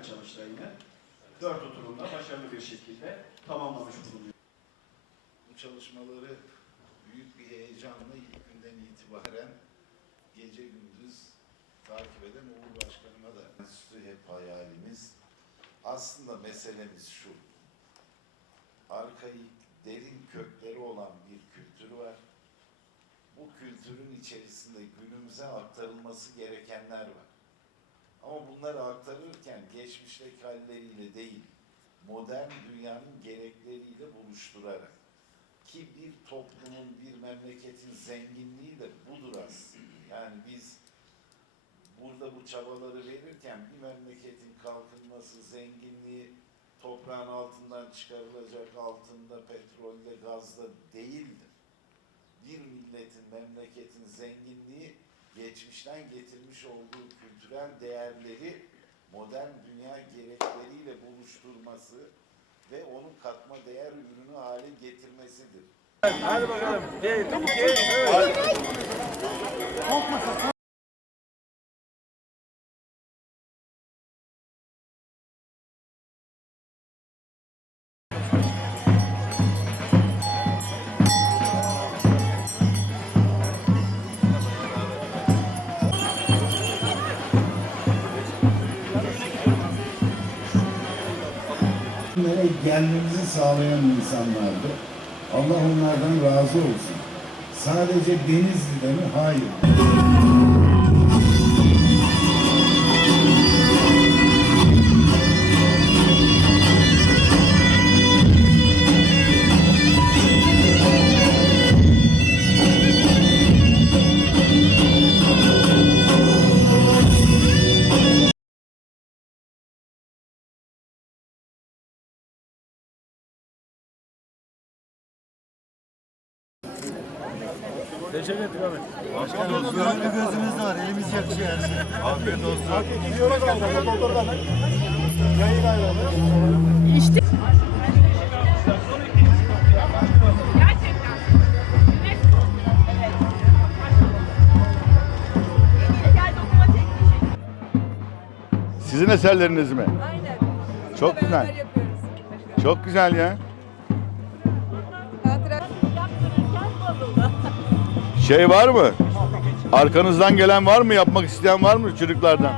kent çalıştayını dört oturumda başarılı bir şekilde tamamlamış bulunuyor. Bu çalışmaları büyük bir heyecanla ilk günden itibaren gece gündüz takip eden Uğur Başkanıma da enstitü hep hayalimiz. Aslında meselemiz şu. Arkaik, derin kökleri olan bir kültür var. Bu kültürün içerisinde günümüze aktarılması gerekenler var. Ama bunları aktarırken geçmişteki halleriyle değil, modern dünyanın gerekleriyle buluşturarak ki bir toplumun, bir memleketin zenginliği de budur aslında. Yani biz burada bu çabaları verirken bir memleketin kalkınması, zenginliği toprağın altından çıkarılacak altında, petrolde, gazda değildir. Bir milletin, memleketin zenginliği geçmişten getirmiş olduğu kültürel değerleri modern dünya gerekleriyle buluşturması ve onun katma değer ürünü hale getirmesidir. Hadi bakalım. Bir, iki, üç. Bunlara gelmemizi sağlayan insanlardı. Allah onlardan razı olsun. Sadece Denizli'de mi? Hayır. Teşekkür ederim abi. Gönlü gözümüzde var. Elimiz yakışıyor her şey. Afiyet olsun. Sizin eserleriniz mi? Aynen. Çok güzel. yapıyoruz. Çok güzel ya. Şey var mı? Arkanızdan gelen var mı? Yapmak isteyen var mı çocuklardan?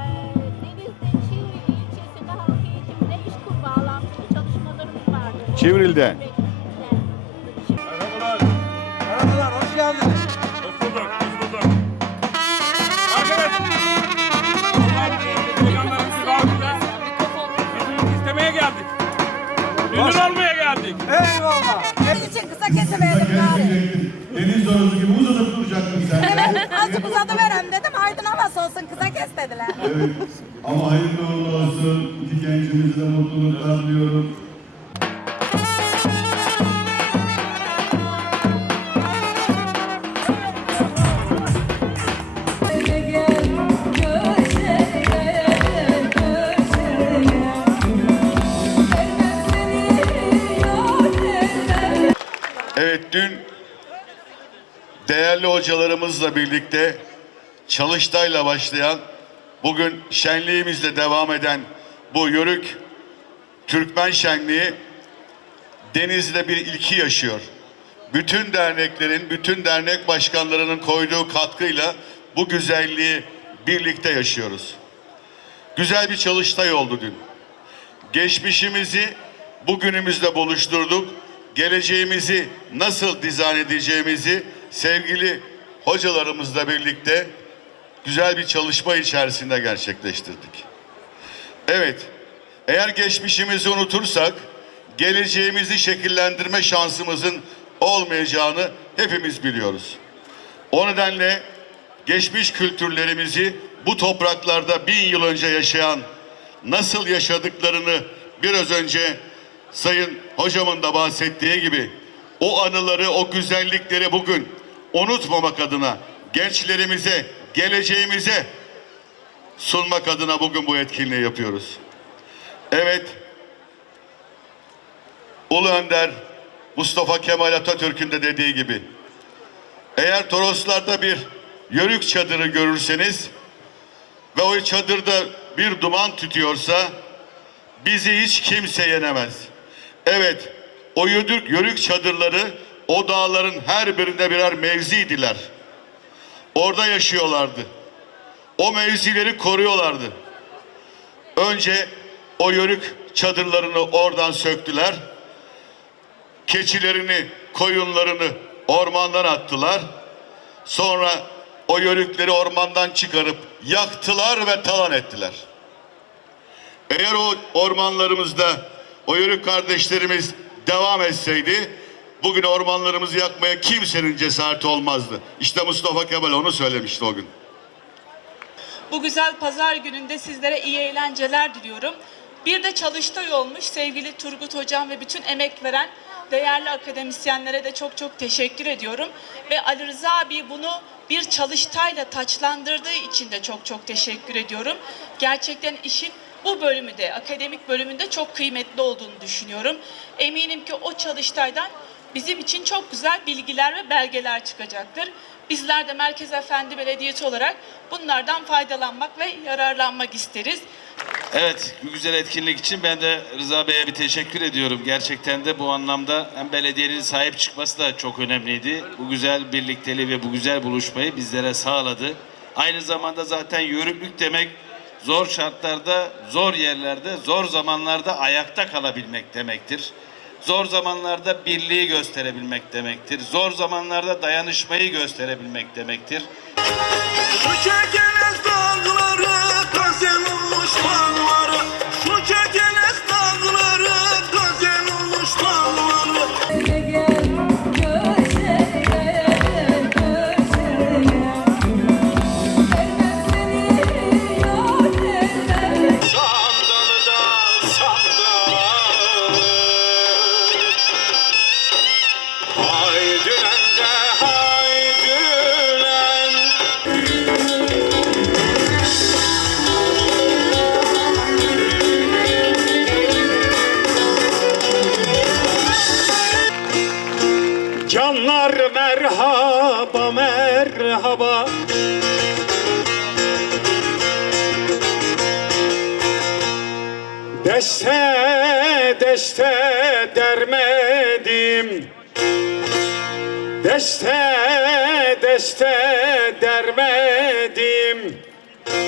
Vardı. Çivril'de. Merhabalar, hoş geldiniz. Hoş bulduk, hoş bulduk. Arkadaşlar, Peygamberimizi bağırdılar. Ödülümüzü istemeye geldik. Ünlü olmaya geldik. Eyvallah. için kısa kesemeyelim gari. Deniz dolusu gibi uzatıp duracaktın sen. Evet, azıcık uzadı verem dedim. Aydın havası olsun kısa kes dediler. evet. Ama hayırlı uğurlu olsun. İki gencimize de mutluluklar diliyorum. Evet dün değerli hocalarımızla birlikte çalıştayla başlayan bugün şenliğimizle devam eden bu yörük Türkmen şenliği Denizli'de bir ilki yaşıyor. Bütün derneklerin, bütün dernek başkanlarının koyduğu katkıyla bu güzelliği birlikte yaşıyoruz. Güzel bir çalıştay oldu dün. Geçmişimizi bugünümüzle buluşturduk. Geleceğimizi nasıl dizayn edeceğimizi sevgili hocalarımızla birlikte güzel bir çalışma içerisinde gerçekleştirdik. Evet, eğer geçmişimizi unutursak geleceğimizi şekillendirme şansımızın olmayacağını hepimiz biliyoruz. O nedenle geçmiş kültürlerimizi bu topraklarda bin yıl önce yaşayan nasıl yaşadıklarını biraz önce Sayın hocamın da bahsettiği gibi o anıları, o güzellikleri bugün unutmamak adına gençlerimize, geleceğimize sunmak adına bugün bu etkinliği yapıyoruz. Evet, Ulu Önder Mustafa Kemal Atatürk'ün de dediği gibi eğer Toroslarda bir yörük çadırı görürseniz ve o çadırda bir duman tütüyorsa bizi hiç kimse yenemez. Evet, o yörük, yörük çadırları o dağların her birinde birer mevziydiler. Orada yaşıyorlardı. O mevzileri koruyorlardı. Önce o yörük çadırlarını oradan söktüler. Keçilerini, koyunlarını ormandan attılar. Sonra o yörükleri ormandan çıkarıp yaktılar ve talan ettiler. Eğer o ormanlarımızda o yörük kardeşlerimiz devam etseydi bugün ormanlarımızı yakmaya kimsenin cesareti olmazdı. İşte Mustafa Kemal onu söylemişti o gün. Bu güzel pazar gününde sizlere iyi eğlenceler diliyorum. Bir de çalıştay olmuş sevgili Turgut Hocam ve bütün emek veren değerli akademisyenlere de çok çok teşekkür ediyorum. Ve Ali Rıza abi bunu bir çalıştayla taçlandırdığı için de çok çok teşekkür ediyorum. Gerçekten işin bu bölümü de akademik bölümünde çok kıymetli olduğunu düşünüyorum. Eminim ki o çalıştaydan bizim için çok güzel bilgiler ve belgeler çıkacaktır. Bizler de Merkez Efendi Belediyesi olarak bunlardan faydalanmak ve yararlanmak isteriz. Evet, bu güzel etkinlik için ben de Rıza Bey'e bir teşekkür ediyorum. Gerçekten de bu anlamda hem belediyenin sahip çıkması da çok önemliydi. Bu güzel birlikteliği ve bu güzel buluşmayı bizlere sağladı. Aynı zamanda zaten yörüklük demek zor şartlarda, zor yerlerde, zor zamanlarda ayakta kalabilmek demektir. Zor zamanlarda birliği gösterebilmek demektir. Zor zamanlarda dayanışmayı gösterebilmek demektir. Çekenes dağları Deste deste dermedim. Deste deste dermedim